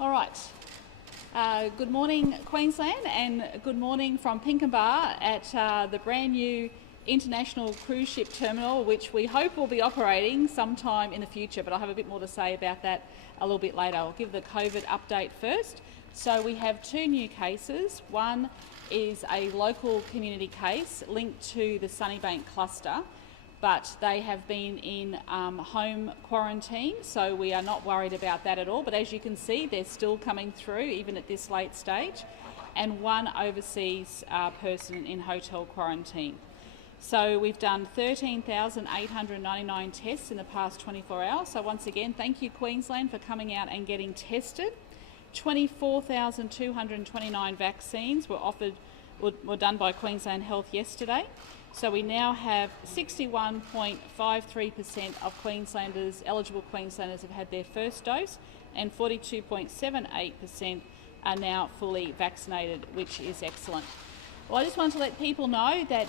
All right. Good morning, Queensland, and good morning from Pinkenba at the brand new International Cruise Ship Terminal, which we hope will be operating sometime in the future, but I'll have a bit more to say about that a little bit later. I'll give the COVID update first. So we have two new cases. One is a local community case linked to the Sunnybank cluster, but they have been in home quarantine, so we are not worried about that at all. But as you can see, they're still coming through even at this late stage, and one overseas person in hotel quarantine. So we've done 13,899 tests in the past 24 hours. So once again, thank you Queensland for coming out and getting tested. 24,229 vaccines were done by Queensland Health yesterday. So we now have 61.53% of Queenslanders, eligible Queenslanders, have had their first dose, and 42.78% are now fully vaccinated, which is excellent. Well, I just wanted to let people know that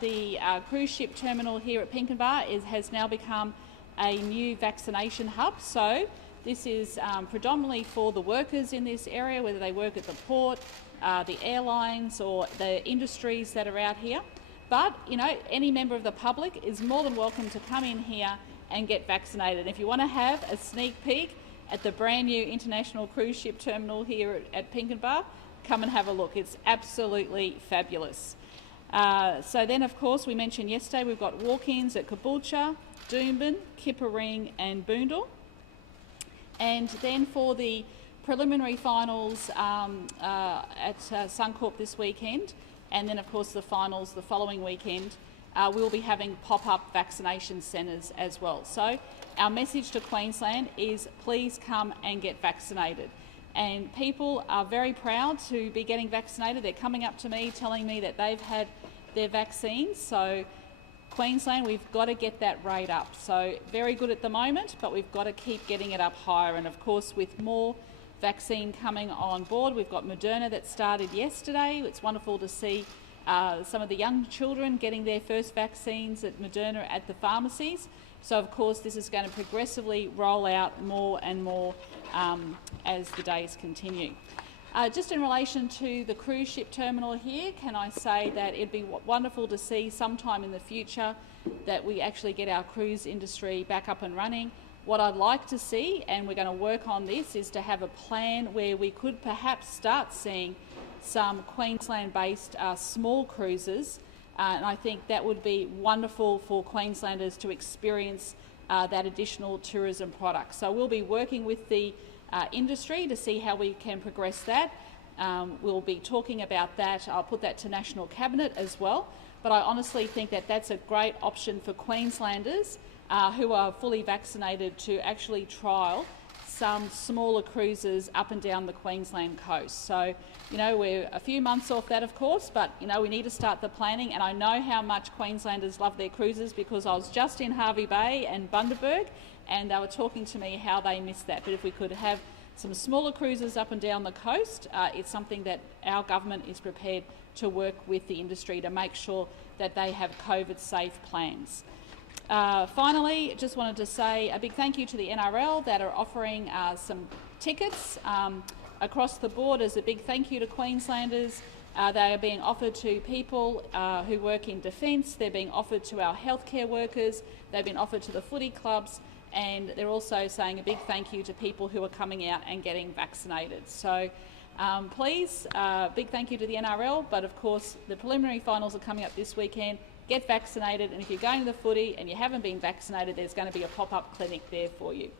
the cruise ship terminal here at Pinkenba has now become a new vaccination hub. So this is predominantly for the workers in this area, whether they work at the port, the airlines, or the industries that are out here. But, you know, any member of the public is more than welcome to come in here and get vaccinated. If you want to have a sneak peek at the brand new International Cruise Ship Terminal here at Pinkenba, come and have a look. It's absolutely fabulous. So then, of course, we mentioned yesterday we've got walk-ins at Caboolture, Doomben, Kippa-Ring and Boondall. And then for the preliminary finals at Suncorp this weekend, and then of course the finals the following weekend, we'll be having pop-up vaccination centres as well. So our message to Queensland is please come and get vaccinated. And people are very proud to be getting vaccinated. They're coming up to me telling me that they've had their vaccines. So Queensland, we've got to get that rate up. So very good at the moment, but we've got to keep getting it up higher. And of course, with more vaccine coming on board, we've got Moderna that started yesterday. It's wonderful to see some of the young children getting their first vaccines at Moderna at the pharmacies. So of course, this is going to progressively roll out more and more as the days continue. Just in relation to the cruise ship terminal here, can I say that it'd be wonderful to see sometime in the future that we actually get our cruise industry back up and running. What I'd like to see, and we're going to work on this, is to have a plan where we could perhaps start seeing some Queensland-based small cruises, and I think that would be wonderful for Queenslanders to experience that additional tourism product. So we'll be working with the industry to see how we can progress that. We'll be talking about that. I'll put that to National Cabinet as well. But I honestly think that that's a great option for Queenslanders who are fully vaccinated to actually trial some smaller cruises up and down the Queensland coast. So, you know, we're a few months off that, of course, but, you know, we need to start the planning. And I know how much Queenslanders love their cruises because I was just in Hervey Bay and Bundaberg, and they were talking to me how they miss that. But if we could have some smaller cruises up and down the coast, it's something that our government is prepared to work with the industry to make sure that they have COVID-safe plans. Finally, just wanted to say a big thank you to the NRL that are offering some tickets across the board as a big thank you to Queenslanders. They are being offered to people who work in defence, they're being offered to our healthcare workers, they've been offered to the footy clubs, and they're also saying a big thank you to people who are coming out and getting vaccinated. So please, big thank you to the NRL, but of course the preliminary finals are coming up this weekend. Get vaccinated, and if you're going to the footy and you haven't been vaccinated, there's going to be a pop-up clinic there for you.